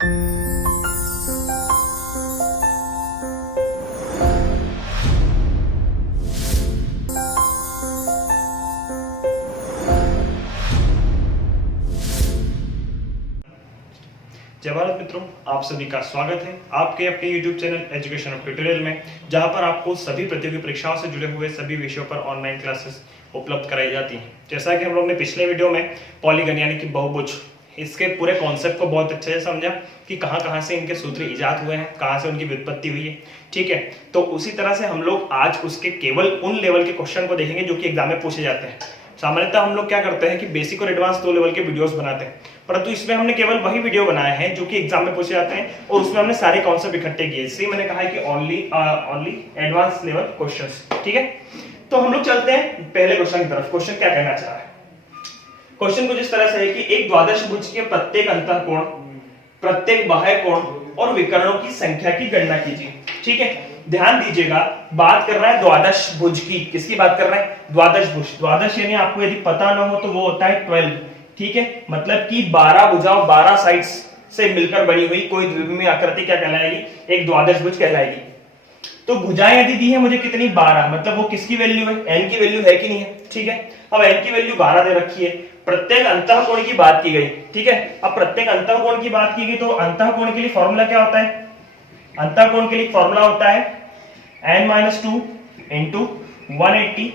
जय भारत मित्रों, आप सभी का स्वागत है आपके अपने YouTube channel education of tutorial में, जहां पर आपको सभी प्रतियोगी परीक्षाओं से जुड़े हुए सभी विषयों पर ऑनलाइन क्लासेस उपलब्ध कराई जाती हैं। जैसा कि हम लोग ने पिछले वीडियो में पॉलीगन यानी कि बहुभुज, इसके पूरे कॉन्सेप्ट को बहुत अच्छे से समझा कि कहां से इनके सूत्र इजाद हुए हैं, कहां से उनकी व्युत्पत्ति हुई है। ठीक है, तो उसी तरह से हम लोग आज उसके केवल उन लेवल के क्वेश्चन को देखेंगे जो कि एग्जाम में पूछे जाते हैं। सामान्यतः हम लोग क्या करते हैं कि बेसिक और एडवांस दो लेवल के वीडियोस बनाते हैं, परंतु इसमें हमने केवल वही वीडियो बनाए हैं जो कि एग्जाम में पूछे जाते हैं और उसमें हमने सारे कॉन्सेप्ट इकट्ठे किए। इसलिए मैंने कहा है कि ओनली एडवांस लेवल क्वेश्चंस। ठीक है, तो हम लोग चलते हैं पहले क्वेश्चन की तरफ। क्वेश्चन क्या कहना चाह रहा है? क्वेश्चन कुछ इस तरह से है कि एक द्वादश भुज के प्रत्येक अंतःकोण, प्रत्येक बाह्य कोण और विकर्णों की संख्या की गणना कीजिए। ठीक है, ध्यान दीजिएगा, बात कर रहा है द्वादश भुज की। किसकी बात कर रहा है? द्वादश भुज। द्वादश यानी आपको यदि पता ना हो तो वो होता है 12। ठीक है, मतलब कि 12 भुजाओं 12 साइड्स से मिलकर बनी हुई कोई द्विविमीय आकृति क्या कहलाएगी? एक द्वादश भुज कहलाएगी। तो भुजाएं यदि दी है मुझे कितनी? 12, मतलब वो किसकी वैल्यू है? n की वैल्यू है कि नहीं है? ठीक है, अब n की वैल्यू 12 दे रखी है। प्रत्येक अंतःकोण की बात की गई। ठीक है, अब प्रत्येक अंतःकोण की बात की गई तो अंतःकोण के लिए फॉर्मूला क्या होता है? अंतःकोण के लिए फॉर्मूला होता है n-2 इंटू 180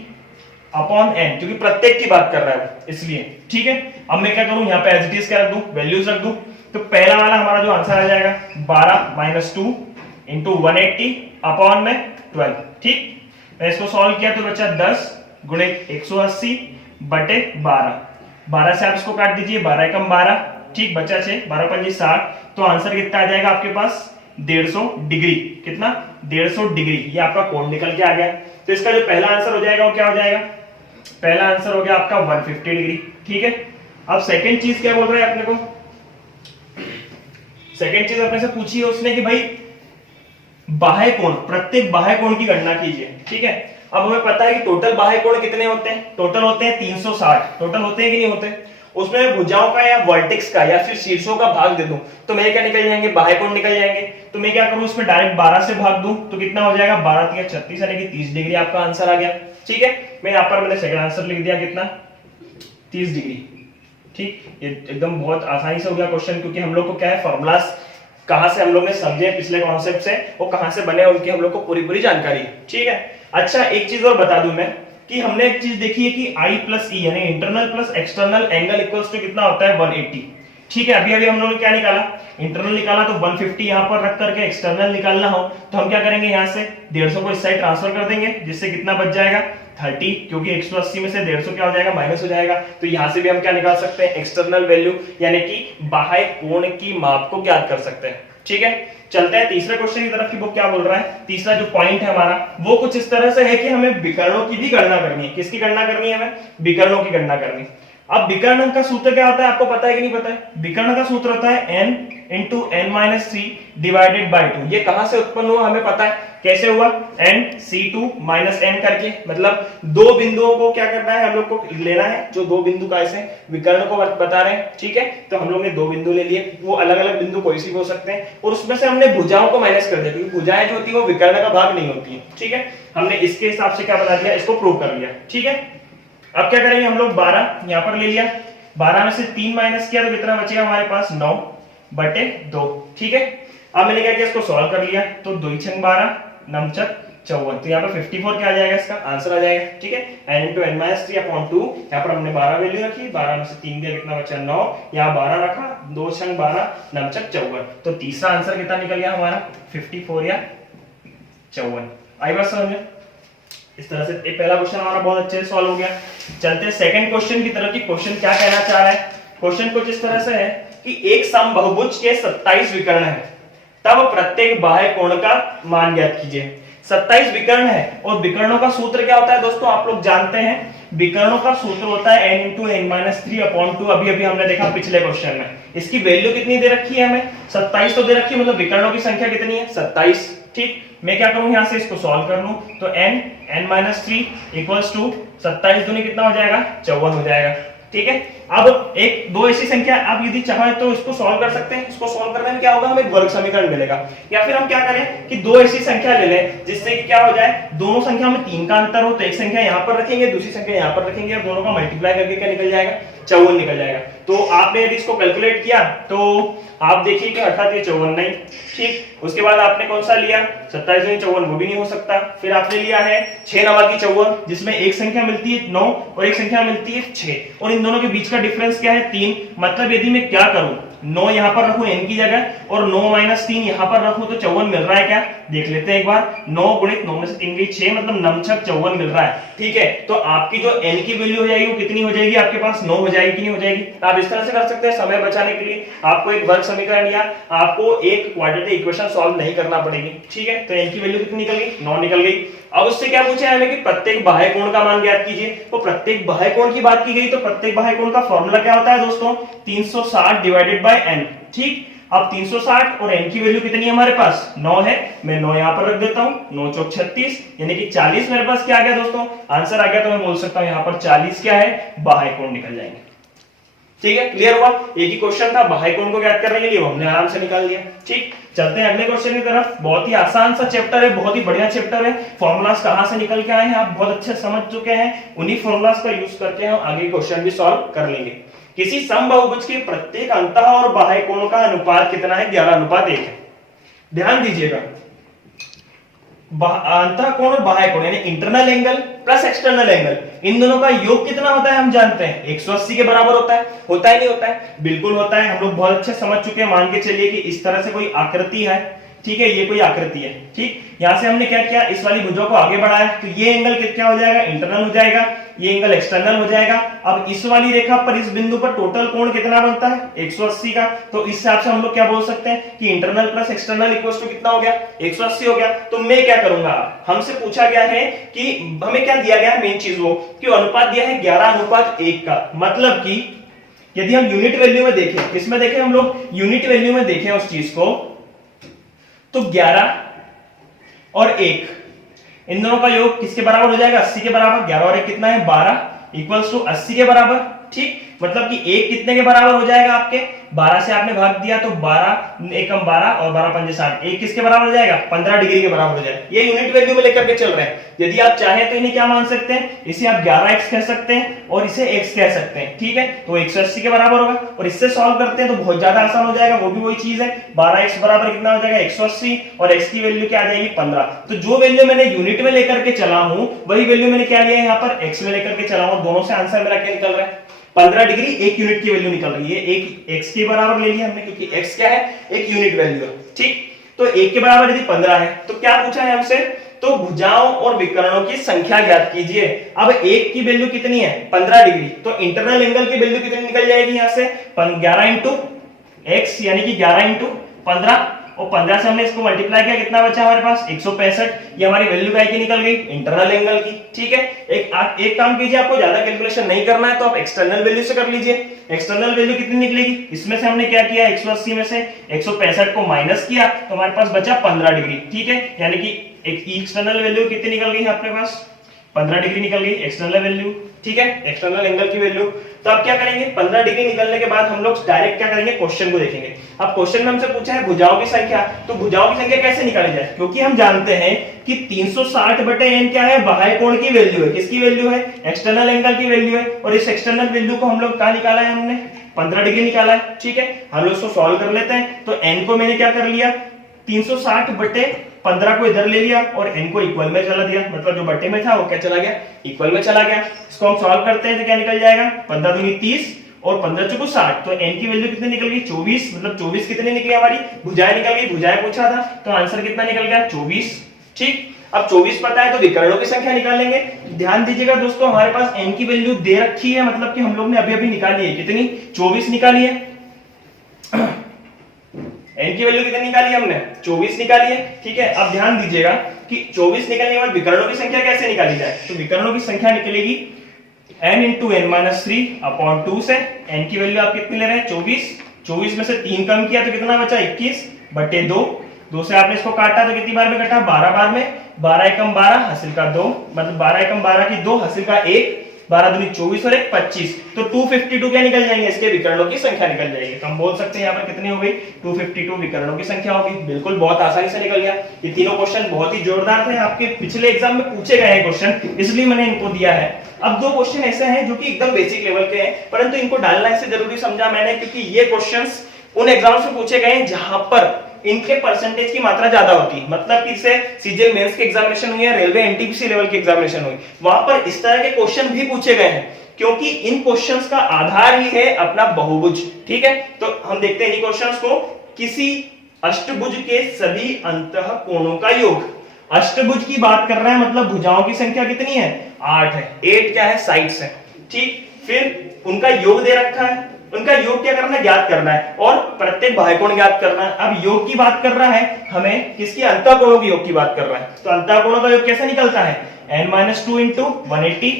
अपॉन n, क्योंकि प्रत्येक की बात कर रहा है इसलिए। ठीक है, अब मैं क्या करूं, यहाँ पे एज इट इज क्या रख दूं? वैल्यूज रख दूं। तो पहला वाला हमारा जो आंसर आ जाएगा 12-2 इंटू 180 अपॉन में 12। ठीक, मैं इसको सॉल्व किया तो बचा 10 गुणित 180 बटे 12। 12 से आप इसको काट दीजिए, 12 एकम 12। ठीक, बचा 6, 12 पंजी 60। तो आंसर कितना आ जाएगा आपके पास? 150 डिग्री। कितना? 150 डिग्री। ये आपका कोण निकल के आ गया। तो इसका जो पहला आंसर हो जाएगा वो क्या हो जाएगा? पहला आंसर हो गया आपका 150 डिग्री। ठीक है, अब सेकंड चीज क्या बोल रहा है अपने को? सेकंड चीज अपने से पूछी है उसने कि भाई बाह्य कोण, प्रत्येक बाह्य कोण की गणना कीजिए। ठीक है, अब हमें पता है कि टोटल बाह्य कोण कितने होते हैं? टोटल होते हैं 360। टोटल होते हैं कि नहीं होते? उसमें भुजाओं का या वर्टेक्स का या फिर शीर्षों का भाग दे दूं तो मेरे क्या निकल जाएंगे? बाह्य कोण निकल जाएंगे। तो मैं क्या करूं, उसमें डायरेक्ट 12 से भाग दूं तो कितना हो जाएगा? 12 या 36 यानी कि 30 डिग्री आपका आंसर आ गया। ठीक है, मैं यहाँ पर मैंने सेकंड आंसर लिख दिया, कितना? 30 डिग्री। ठीक, ये एकदम बहुत आसानी से हो गया क्वेश्चन, क्योंकि हम लोग को क्या है, फॉर्मूलास कहां से हम लोग ने समझे पिछले कॉन्सेप्ट से और कहां से बने उनकी हम लोग को पूरी जानकारी है। ठीक है, अच्छा एक चीज और बता दूं मैं कि हमने एक चीज देखी है कि I प्लस E यानी internal plus external angle equals to कितना होता है? 180। ठीक है, अभी हम लोगों ने क्या निकाला? इंटरनल निकाला। तो 150 यहां पर रख करके एक्सटर्नल निकालना हो तो हम क्या करेंगे? यहां से 150 को इस साइड ट्रांसफर कर देंगे, जिससे कितना बच जाएगा? 30, क्योंकि 180 में से 150 क्या हो जाएगा? माइनस हो जाएगा। तो यहां से भी हम क्या निकाल सकते हैं? एक्सटर्नल वैल्यू यानी कि बाह्य कोण की माप को ज्ञात कर सकते हैं। ठीक है, चलते हैं तीसरे क्वेश्चन की तरफ कि वो क्या बोल रहा है। तीसरा जो पॉइंट है हमारा वो कुछ इस तरह से है कि हमें विकर्णों की भी गणना करनी है। किसकी गणना करनी है? हमें विकर्णों की गणना करनी। अब विकर्ण का सूत्र क्या होता है, आपको पता है कि नहीं पता है? विकर्ण का सूत्र होता है n into n-3 divided by 2। ये कहां से उत्पन्न हुआ हमें पता है, कैसे हुआ? nc2 माइनस n करके, मतलब दो बिंदुओं को क्या करना है हम लोग को? लेना है, जो दो बिंदु का ऐसे विकर्ण को बता रहे हैं। ठीक है, तो हम लोग ने दो बिंदु ले लिए, वो अलग अलग बिंदु कोई सी भी हो सकते हैं, और उसमें से हमने भुजाओं को माइनस कर दिया, क्योंकि भुजाएं जो होती है वो विकर्ण का भाग नहीं होती है। ठीक है, हमने इसके हिसाब से क्या बना दिया? इसको प्रूव कर लिया। ठीक है, अब क्या करेंगे हम लोग? 12 यहां पर ले लिया, 12 में से 3 माइनस किया तो कितना बचेगा हमारे पास? 9 बटे 2। ठीक है, अब मैंने क्या किया? इसको सॉल्व कर लिया। तो 2 × 12 9 × 54, तो यहाँ पर 54 क्या आ जाएगा? इसका आंसर आ जाएगा। ठीक है, n × n-3 अपॉन 2, यहाँ पर हमने 12 वैल्यू रखी, 12 में से 3 दिया, कितना बचा? 9, यहाँ 12 रखा, 2 × 12 9 × 54। तो तीसरा आंसर कितना निकल गया हमारा? 54 या 54। आई बात समझ में? इस तरह से पहला क्वेश्चन हमारा बहुत अच्छे से सॉल्व हो गया। चलते हैं सेकंड क्वेश्चन की तरफ कि क्वेश्चन क्या कहना चाह रहा है। क्वेश्चन कुछ इस तरह से है कि एक समबाहुभुज के 27 विकर्ण है, तब प्रत्येक बाह्य कोण का मान ज्ञात कीजिए। 27 विकर्ण है और विकर्णों का सूत्र क्या होता है दोस्तों? आप लोग जानते हैं, विकर्णों का सूत्र होता है n × n-3 अपॉन 2। अभी हमने देखा पिछले क्वेश्चन में। इसकी वैल्यू कितनी दे रखी है हमें? 27 तो दे रखी है, मतलब विकर्णों की संख्या कितनी है? 27। ठीक, मैं क्या करूं? यहां से इसको सॉल्व कर लूं तो n n-3 इक्वल्स टू 27 दूनी कितना हो जाएगा? 54 हो जाएगा। ठीक है। अब एक दो ऐसी संख्या आप यदि चाहें तो इसको सॉल्व कर सकते हैं। इसको सॉल्व करने में क्या होगा, हमें वर्ग समीकरण मिलेगा। या फिर हम क्या करें कि दो ऐसी संख्या ले लें जिससे कि क्या हो जाए, दोनों संख्या में 3 का अंतर हो, तो एक संख्या यहाँ पर रखेंगे, दूसरी संख्या यहाँ पर रखेंगे, और दोनों का मल्टीप्लाई करके क्या निकल जाएगा, 54 निकल जाएगा। तो आपने यदि इसको कैलकुलेट किया तो आप देखिए कि 58 54 नहीं, ठीक। उसके बाद आपने कौन सा लिया, 27 54, वो भी नहीं हो सकता। फिर आपने लिया है 6 9 की 54, जिसमें एक संख्या मिलती है 9 और एक संख्या मिलती है 6, और इन दोनों के बीच का डिफरेंस क्या है, 3। मतलब यदि मैं क्या करूं, 9 यहां पर रखूं n की जगह और 9 - 3 यहां पर रखूं तो 54 मिल रहा है क्या, देख लेते हैं एक बार। 9 × 9 में से 3 गई 6, मतलब 9 × 6 54 मिल रहा है, ठीक है। तो आपकी जो n की वैल्यू हो जाएगी वो कितनी हो जाएगी, आपके पास 9 हो जाएगी कि नहीं हो जाएगी। आप इस तरह से कर सकते हैं, समय बचाने के लिए आपको एक वर्ग समीकरण या आपको एक क्वाड्रेटिक इक्वेशन सॉल्व नहीं करना पड़ेगी, ठीक है। तो n की वैल्यू कितनी निकल गई, 9 निकल गई। अब उससे क्या पूछा है हमें कि प्रत्येक बाह्य कोण का मान ज्ञात कीजिए। तो प्रत्येक बाह्य कोण की बात की गई, तो प्रत्येक बाह्य कोण का फॉर्मूला क्या होता है दोस्तों, 360 डिवाइडेड बाय n, ठीक। अब 360 और n की वैल्यू कितनी है हमारे पास, 9 है। मैं 9 यहां पर रख देता हूं, 9 × 4 = 36, यानी कि 40 मेरे पास क्या आ गया दोस्तों, आंसर आ गया। तो मैं बोल सकता हूं यहां पर 40 क्या है, बाह्य कोण निकल जाएंगे, ठीक है। क्लियर हुआ, एक ही क्वेश्चन था, बाह्य कोण को ज्ञात करने के लिए वो हमने आराम से निकाल लिया, ठीक। चलते हैं अगले क्वेश्चन की तरफ। बहुत ही आसान सा चैप्टर है, बहुत ही बढ़िया चैप्टर है। फॉर्मूलाज कहां से निकल के आए हैं आप बहुत अच्छे समझ चुके हैं, उन्हीं फॉर्मूलाज का यूज करके हम आगे क्वेश्चन भी सॉल्व कर लेंगे। किसी समबाहुभुज के प्रत्येक अंतः और बाह्य कोण का अनुपात कितना है, 11:1 है। ध्यान दीजिएगा, अंतः कोण और बाह्य कोण यानी internal angle plus external angle, इन दोनों का योग कितना होता है हम जानते हैं, 180 के बराबर होता है। होता है नहीं होता है, बिल्कुल होता है। हम लोग बहुत अच्छे समझ चुके हैं। मान के चलिए कि इस तरह से कोई आकृति है, ठीक है, ये कोई आकृति है, ठीक। यहां से हमने क्या किया, इस वाली भुजा को आगे बढ़ाया, तो ये एंगल क्या हो जाएगा, इंटरनल हो जाएगा, ये एंगल एक्सटर्नल हो जाएगा। अब इस वाली रेखा पर इस बिंदु पर टोटल कोण कितना बनता है, 180 का। तो इस हिसाब से हम लोग क्या बोल सकते हैं कि internal plus external equals to कितना हो गया, 180 हो गया। तो मैं क्या करूंगा, हमसे पूछा गया है कि हमें क्या दिया गया है, मेन चीज वो कि अनुपात दिया है 11:1 का। मतलब कि यदि हम यूनिट वैल्यू में देखें, किसमें देखें हम लोग, यूनिट वैल्यू में देखें उस चीज को, तो 11 और 1 इन दोनों का योग किसके बराबर हो जाएगा, 80 के बराबर। 11 और 1 कितना है, 12 इक्वल्स टू 80 के बराबर, ठीक। मतलब कि 1 कितने के बराबर हो जाएगा आपके, 12 से आपने भाग दिया तो 12 एकम 12 और 12 पंजे 60, 1 किसके बराबर हो जाएगा, 15 डिग्री के बराबर हो जाएगा। ये यूनिट वैल्यू में लेकर के चल रहे हैं। यदि आप चाहें तो इन्हें क्या मान सकते हैं, इसे आप 11x कह सकते हैं और इसे x कह सकते हैं, ठीक है। तो 180 के बराबर होगा, और इससे सॉल्व करते हैं तो बहुत ज्यादा आसान हो जाएगा। वो भी वही चीज है, 12x बराबर कितना हो जाएगा, 180, और x की वैल्यू क्या आ जाएगी, 15। तो जो वैल्यू मैंने यूनिट में लेकर के चला हूं वही वैल्यू मैंने क्या लिया है यहाँ पर, x में लेकर के चला हूं। दोनों से आंसर मेरा क्या निकल रहा है, 15 डिग्री, एक यूनिट की वैल्यू निकल रही है। एक x के बराबर ले लिया हमने, क्योंकि x क्या है, एक यूनिट वैल्यू है, ठीक। तो 1 के बराबर यदि 15 है तो क्या पूछा है हमसे, तो भुजाओं और विकर्णों की संख्या ज्ञात कीजिए। अब 1 की वैल्यू कितनी है, 15 डिग्री, तो इंटरनल एंगल की वैल्यू कितनी निकल जाएगी यहां से, 11 × x यानी कि 11 × 15, और 15 से हमने इसको मल्टीप्लाई किया, कितना बचा हमारे पास, 165। ये हमारी वैल्यू काय की निकल गई, इंटरनल एंगल की, ठीक है। एक काम कीजिए, आपको ज्यादा कैलकुलेशन नहीं करना है तो आप एक्सटर्नल वैल्यू से कर लीजिए। एक्सटर्नल वैल्यू कितनी निकलेगी, इसमें से हमने क्या किया, 180 में से 165 को माइनस किया तो हमारे पास बचा 15 डिग्री, ठीक है। यानी कि एक एक्सटर्नल वैल्यू कितनी निकल गई अपने पास, 15 डिग्री निकल गई एक्सटर्नल वैल्यू, ठीक है, एक्सटर्नल एंगल की वैल्यू। तो अब क्या करेंगे, 15 डिग्री निकलने के बाद हम लोग डायरेक्ट क्या करेंगे, क्वेश्चन को देखेंगे। अब क्वेश्चन में हमसे पूछा है भुजाओं की संख्या, तो भुजाओं की संख्या कैसे निकाली जाए, क्योंकि हम जानते हैं कि 360/n क्या है, बाह्य कोण की वैल्यू है, किसकी वैल्यू है, एक्सटर्नल एंगल की वैल्यू है। और इस एक्सटर्नल वैल्यू को हम लोग कहां निकाला है, हमने 15 डिग्री निकाला है, ठीक है। हम लोग इसको सॉल्व कर लेते हैं। तो n को मैंने क्या कर लिया, 360/15 को इधर ले लिया और n को इक्वल में चला दिया, मतलब जो बटे में था वो क्या चला गया, इक्वल में चला गया। इसको हम सॉल्व करते हैं तो क्या निकल जाएगा, 15 दूनी 30 और 15 चौको 60, तो n की वैल्यू कितनी निकल गई, 24। मतलब 24 कितनी निकली हमारी, भुजाएं निकल गई, भुजाएं पूछा था तो आंसर कितना निकल गया, 24, ठीक। अब 24 पता है तो विकर्णों की संख्या निकालेंगे। ध्यान दीजिएगा दोस्तों, हमारे पास n की वैल्यू दे रखी है, मतलब कि हम लोग ने अभी अभी निकाली है, कितनी, 24 निकाली है। n की वैल्यू कितनी निकाली हमने, 24 निकाली है, ठीक है। अब ध्यान दीजिएगा कि 24 निकलने के बाद विकर्णों की संख्या कैसे निकाली जाए, तो विकर्णों की संख्या निकलेगी n × n-3/2 से। n की वैल्यू आप कितनी ले रहे हैं, 24, 24 में से 3 कम किया तो कितना बचा, 21/2, 2 से आपने इसको काटा तो कितनी बार में कटा, 12 बार में, 12 एकम 12 हासिल का 2, मतलब 12 एकम 12 की 2 हासिल का 1, 12 दूनी 24 और 1 25, तो 252 क्या निकल जाएंगे, इसके विकर्णों की संख्या निकल जाएगी। तो हम बोल सकते हैं यहाँ पर कितनी हो गई, 252 विकर्णों की संख्या होगी। बिल्कुल बहुत आसानी से निकल गया। ये तीनों क्वेश्चन बहुत ही जोरदार थे, आपके पिछले एग्जाम में पूछे गए हैं क्वेश्चन, इसलिए मैंने इनको दिया है। अब दो क्वेश्चन ऐसे हैं जो कि एकदम बेसिक लेवल के हैं, परंतु इनको डालना इससे जरूरी समझा मैंने क्योंकि ये क्वेश्चंस उन एग्जाम्स में पूछे गए हैं जहां पर इनके परसेंटेज की मात्रा ज्यादा होती है। मतलब कि जैसे सीजीएल मेंस की एग्जामिनेशन हुई है, रेलवे एनटीपीसी लेवल की एग्जामिनेशन हुई, वहां पर इस तरह के क्वेश्चन भी पूछे गए हैं क्योंकि इन क्वेश्चंस का आधार ही है अपना बहुभुज। ठीक है, तो हम देखते हैं इन क्वेश्चंस को। किसी अष्टभुज के सभी अंतःकोणों का योग। अष्टभुज की बात कर रहे हैं, मतलब भुजाओं की संख्या कितनी है, 8 है। 8 क्या है, साइड्स है। ठीक, फिर उनका योग दे रखा है, उनका योग क्या करना है, ज्ञात करना है, और प्रत्येक बाह्यकोण ज्ञात करना है। अब योग की बात कर रहा है हमें, किसकी, अंतःकोणों की योग की बात कर रहा है। तो अंतःकोणों का योग कैसे निकलता है, n-2 इंटू 180।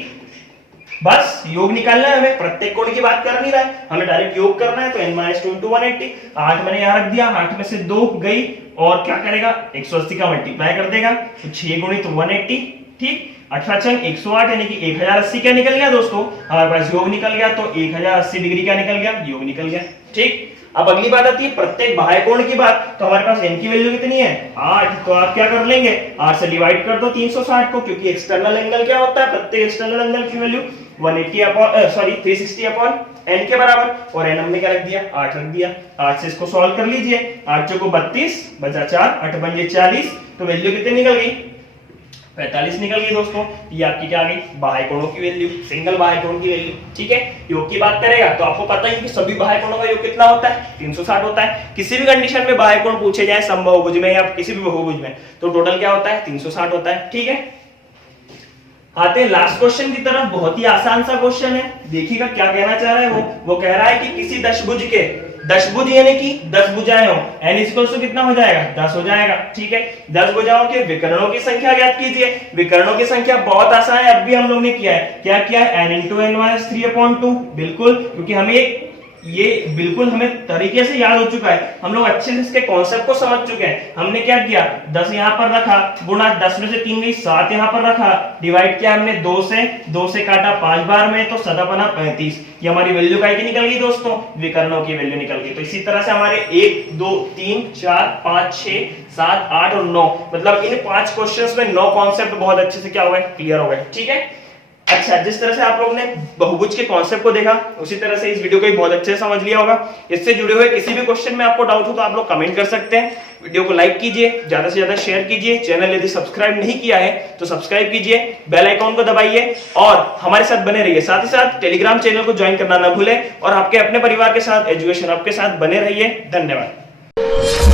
बस योग निकालना है हमें, प्रत्येक कोण की बात कर नहीं रहा है, हमें डायरेक्ट योग करना है। तो n-2 इंटू 180, 8 मैंने यहां रख दिया, 8 में से 2 गई और क्या करेगा, 180 का मल्टीप्लाई कर देगा, तो 6 गुणित 180। ठीक, 18 108 यानी कि 1080 क्या निकल गया दोस्तों, हमारे पास योग निकल गया। तो 1080 डिग्री क्या निकल गया, योग निकल गया। ठीक, अब अगली बात आती है प्रत्येक बाह्यकोण की बात। तो हमारे पास n की वैल्यू कितनी है, 8। तो आप क्या कर लेंगे, 8 से डिवाइड कर दो 360 को, क्योंकि एक्सटर्नल एंगल क्या होता है, प्रत्येक एक्सटर्नल एंगल की वैल्यू 360 अपॉन n के बराबर, और n हमने क्या रख दिया, 8 रख दिया। 8 से इसको सॉल्व कर लीजिए, 8 चौको 32 बचा 4, 8 बन 40, तो वैल्यू कितनी निकल गई, 45 निकल गई दोस्तों। ये आपकी क्या आ गई, बाह्यकोणों की वैल्यू, सिंगल बाह्यकोण की वैल्यू। ठीक है, योग की बात करेगा तो आपको पता ही कि सभी बाह्यकोणों का योग कितना होता है, 360 होता है। किसी भी कंडीशन में बाह्यकोण पूछे जाए समबाहुभुज में या किसी भी बहुभुज में, तो टोटल क्या होता है, 360 होता है। ठीक है, आते हैं लास्ट क्वेश्चन की तरफ। बहुत ही आसान सा क्वेश्चन है, देखिएगा क्या कहना चाह रहा है वो कह रहा है कि किसी दशभुज के, दशभुज यानी कि 10 भुजाएं हो, n इक्वल टू कितना हो जाएगा, 10 हो जाएगा। ठीक है, 10 भुजाओं के विकर्णों की संख्या ज्ञात कीजिए। विकर्णों की संख्या बहुत आसान है, अब भी हम लोग ने किया है, क्या किया है, n इंटू n माइनस 3/2। बिल्कुल, क्योंकि हमें ये बिल्कुल हमें तरीके से याद हो चुका है, हम लोग अच्छे से इसके कॉन्सेप्ट को समझ चुके हैं। हमने क्या किया, 10 यहाँ पर रखा, गुणा 10 में से 3 गई, 7 यहाँ पर रखा, डिवाइड किया हमने 2 से काटा 5 बार में, तो 7 बना 35। ये हमारी वैल्यू काय की निकल गई दोस्तों, विकर्णों की वैल्यू निकल गई। तो इसी तरह से हमारे 1 2 3 4 5 6 7 8 और 9, मतलब इन 5 क्वेश्चंस में 9 कॉन्सेप्ट बहुत अच्छे से क्या हो गए, क्लियर हो गए। ठीक है, अच्छा, जिस तरह से आप लोगों ने बहुभुज के कॉन्सेप्ट को देखा, उसी तरह से इस वीडियो को भी बहुत अच्छे से समझ लिया होगा। इससे जुड़े हुए किसी भी क्वेश्चन में आपको डाउट हो तो आप लोग कमेंट कर सकते हैं। वीडियो को लाइक कीजिए, ज्यादा से ज्यादा शेयर कीजिए। चैनल यदि सब्सक्राइब नहीं किया है तो सब्सक्राइब कीजिए, बेल आइकॉन को दबाइए और हमारे साथ बने रहिए। साथ ही साथ टेलीग्राम चैनल को ज्वाइन करना ना भूलें और आपके अपने परिवार के साथ, एजुकेशन आपके साथ बने रहिए। धन्यवाद।